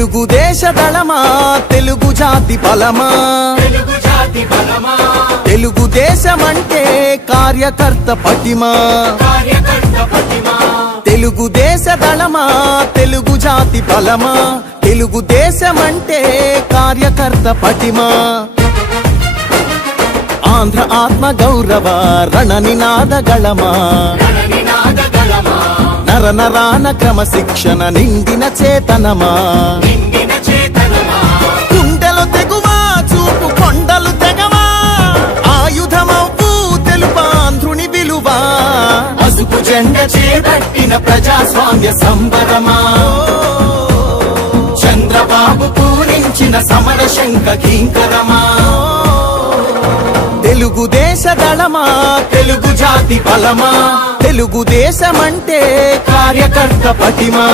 తెలుగుదేశ దళమా తెలుగు జాతి బలమా తెలుగుదేశమంటే కార్యకర్త పటిమా తెలుగుదేశ దళమా తెలుగు జాతి బలమా తెలుగుదేశమంటే కార్యకర్త పటిమా ఆంధ్ర ఆత్మ గౌరవ రణనినాద గళమా నర నరాన క్రమశిక్షణ నిండిన చేతనమా గుండెలు తెగువా చూపు కొండలు తెగవా ఆయుధమవ్వు తెలుపాంధ్రుని విలువా పసుపు జెండ చేపట్టిన ప్రజాస్వామ్య సంబరమా చంద్రబాబు పూరించిన సమర శంఖ కింకరమా తెలుగుదేశ దళమా తెలుగు జాతి బలమా తెలుగుదేశమంటే కార్యకర్త పటిమా।